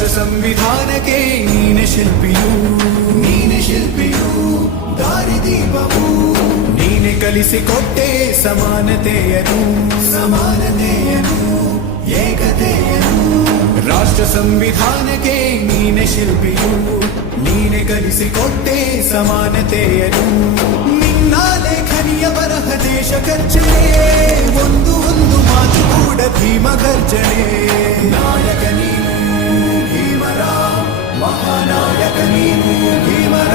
ರಾಷ್ಟ್ರ ಸಂವಿಧಾನಕ್ಕೆ ನೀನೆ ಶಿಲ್ಪಿಯು, ನೀನೆ ಶಿಲ್ಪಿಯು, ದಾರಿದೀಪವು ನೀನೆ ಕಲಿಸಿಕೊಟ್ಟೆ ಸಮಾನತೆಯನು, ಸಮಾನತೆಯನು, ಏಕತೆಯನು. ರಾಷ್ಟ್ರ ಸಂವಿಧಾನಕ್ಕೆ ನೀನೆ ಶಿಲ್ಪಿಯು, ನೀನೆ ಕಲಿಸಿಕೊಟ್ಟೆ ಸಮಾನತೆಯನು. ನಿನ್ನ ಲೇಖನಿಯ ಬರಹ ದೇಶ ಖರ್ಚನೆ, ಒಂದು ಒಂದು ಮಾತು ಕೂಡ ಭೀಮ ಗರ್ಜನೆ. ನಾಯಕ ನೀನು ಭೀಮರ, ಮಹಾನಾಯಕ ನೀನು ಭೀಮರ.